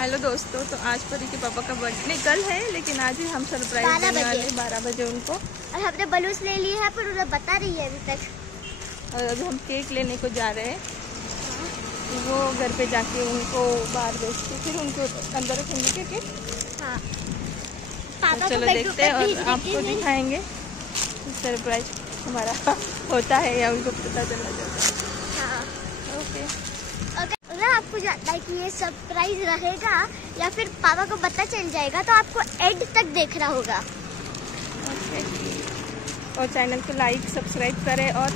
Hello दोस्तों, तो आज परी के पापा का बर्थडे कल है, लेकिन आज ही हम सरप्राइज देने वाले 12 बजे उनको। और हमने बलून्स ले लिए हैं, पर उन्हें बता रही है अभी तक। और अभी हम केक लेने को जा रहे हैं। वो घर पे जाके उनको बाहर बेच के फिर उनके अंदर रखेंगे केक। हाँ। तो चलो देखते हैं और आपको दिखाएंगे सरप्राइज हमारा होता है या उनको पता चला जाता है। हाँ। ओके। अगर आपको जानता है कि ये सरप्राइज रहेगा या फिर पापा को पता चल जाएगा, तो आपको एंड तक देखना होगा। ओके। और चैनल को लाइक सब्सक्राइब करें और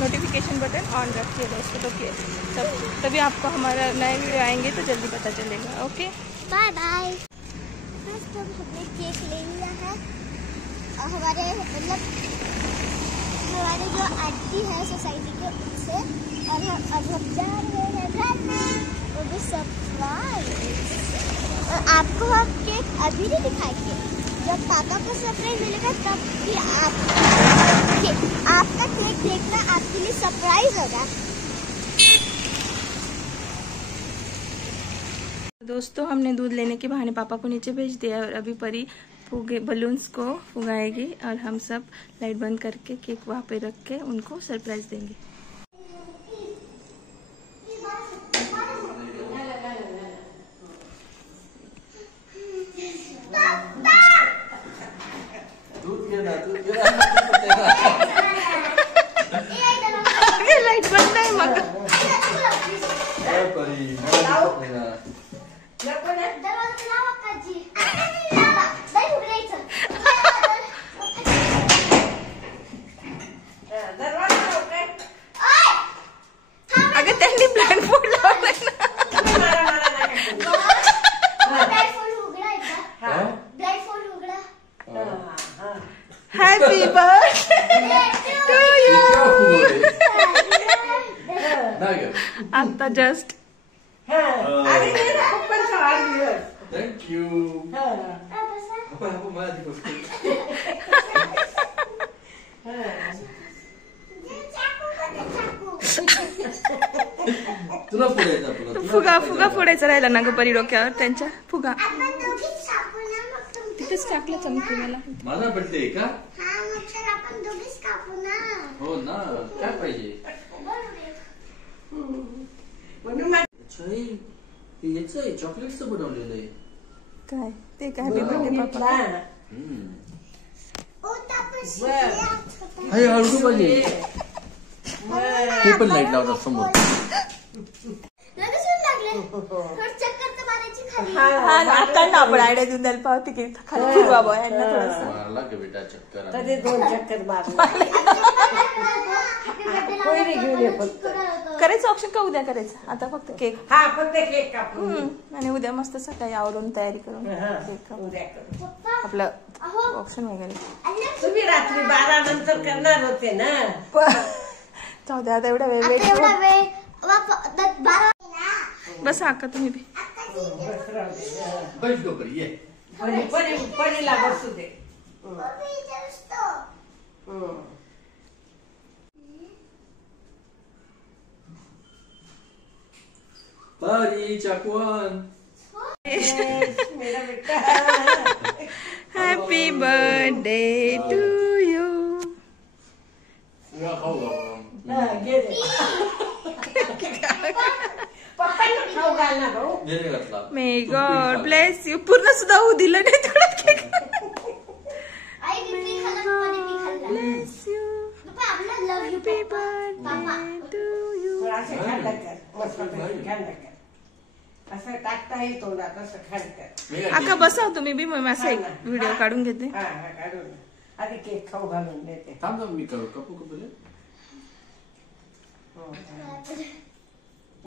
नोटिफिकेशन बटन ऑन रखिए दोस्तों, तो तभी आपको हमारा नए वीडियो आएंगे तो जल्दी पता चलेगा। Okay, bye bye. हमने केक ले लिया है और हमारे जो आंटी है सोसाइटी के उनसे, और अब हम जा रहे हैं घर में, वो भी सरप्राइज। और आपको हम केक अभी नहीं दिखाएंगे, जब पापा को सरप्राइज मिलेगा तब भी आपका केक देखना आपके लिए सरप्राइज होगा। दोस्तों हमने दूध लेने के बहाने पापा को नीचे भेज दिया और अभी परी बलून्स को फुगाएगी और हम सब लाइट बंद करके केक वहाँ पे रख के उनको सरप्राइज देंगे। लाइट बंद है मगर अगर त्यांनी प्लॅन फोडला हॅपी बर्थडे टू यू। आता जस्ट थँक यू। तुला फुगा फोडायचा राहिला ना ग परी डोक्यावर त्यांच्या फुगा तिथेच टाकलं चमकी मला। माझा बर्थडे का? हो ना, काय पाहिजे? याच आहे चॉकलेटचं बनवलेलं आहे। काय ते काय बर्थडे पापा? हाय हळू पाहिजे। ते पण लाईट लावतात समोर। आता ना आपण आयडिया देऊन द्यायला पावती की खाली फिरवा बॉय यांना थोडंसं मारला का बेटा चक्कर? कधी 2 चक्कर मारले। करायचं ऑप्शन का उद्या करायचं? आता फक्त केक। हा, फक्त केक कापू आणि उद्या मस्त सकाळी आवरून तयारी करून केक कापू उद्या करू। आपलं ऑप्शन वगैरे। तुम्ही रात्री 12 नंतर करणार होते ना? जाऊ द्या, आता एवढा वेळ वेट बस आका तुम्ही बी बस डोकर ये। परीला बसू दे। परी चकवान। मेरा बेटा हॅपी बर्थडे टू यू। घे दे। पप्पांना खाऊ घाल ना भाऊ। गेले घातला। May God bless you. पूर्ण सुद्धा होऊ दिलं नाही थोडं cake. Bless you, happy birthday to you. असं खांड कर, मस्त खांड कर। असं टाकता येईल तोंडात, असं खांड कर। आका बसाव तुम्ही बी, मग असा एक व्हिडिओ काढून घेते। हा काढून आधी केक खाऊ घालून देते। थांब मी करू कपू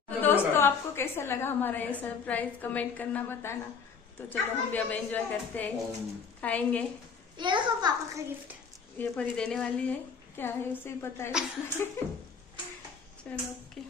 तो दोस्तों आपको कैसा लगा हमारा ये सरप्राइज, कमेंट करना बताना। तो चलो हम भी अब एंजॉय करते हैं, खाएंगे। ये देखो पापा का गिफ्ट। ये परी देने वाली है, क्या है उसे ही पता है। चलो ओके।